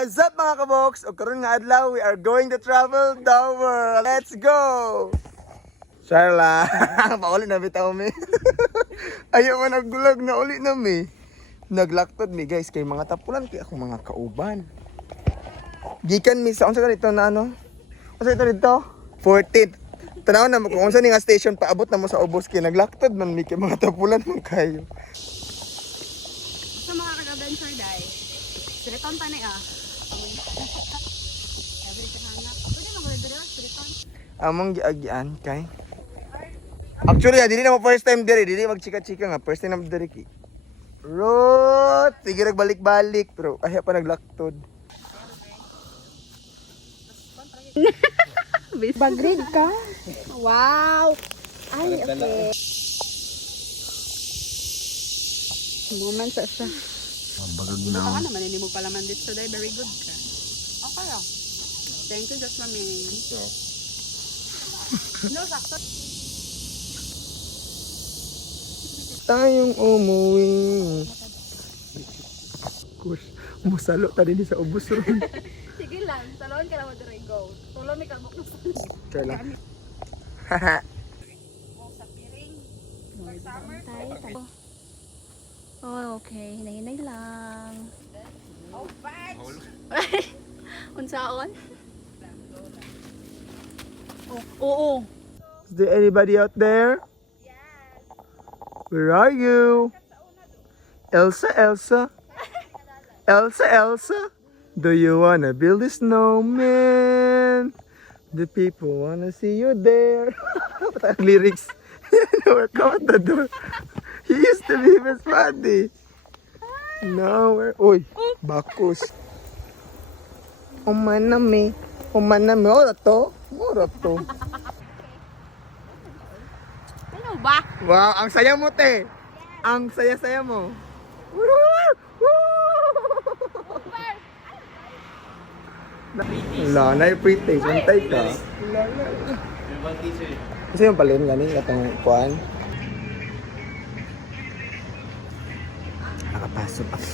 What's up mga kaboks? O karon nga adlaw, we are going to travel the world. Let's go! Charla, pauli na bitaw mi. Ayaw man naggulag na uli na mi. Naglaktod mi guys kay mga tapulan kay ako mga kauban. Gikan mi sa unsa dito na ano? Unsa dito? 14th. Tanaw na mo kung unsa ni nga station paabot na mo sa ubos kay naglaktod man mi kay mga tapulan man kayo. Sa mga kag-adventure day. Siriton pa ni Every kahanga. Pwede mo gawin dito, siriton. Among giagian kay. Actually, dili na mo first time diri, dili magchika-chika nga. First time na diri ki. Root, sige nagbalik-balik pero ay pa naglaktod. Bagrid ka? Wow! Ay, okay. Moment sa siya. Bagag Ito ka naman, hindi mo pala man dito today. Very good ka. Okay ah. Thank you, just mami. No, sakto. Tayong umuwi. Kush, musalo ta din sa ubos ron. Sige lang, salon ka lang mo dito go. Tulong ni kabuk mo. Kaya lang. Oh, sa piring. Pag summer. Oh, okay. Hinay-hinay lang. Oh, bad! Unsaon? Oh, oo. Is there anybody out there? Yes. Where are you? Elsa, Elsa? Elsa, Elsa? Do you wanna build a snowman? The people wanna see you there. What ang lyrics? Come at the door. He used to be Miss Buddy. Now we're... Uy, bakus. Umanami. Umanami. Ora to. Ora to. Ano ba? Wow, ang saya mo, te. Ang saya-saya mo. Wala, na-pretty. Santay ka. Kasi yung palin ganing katong kuan. Nakapasok ako.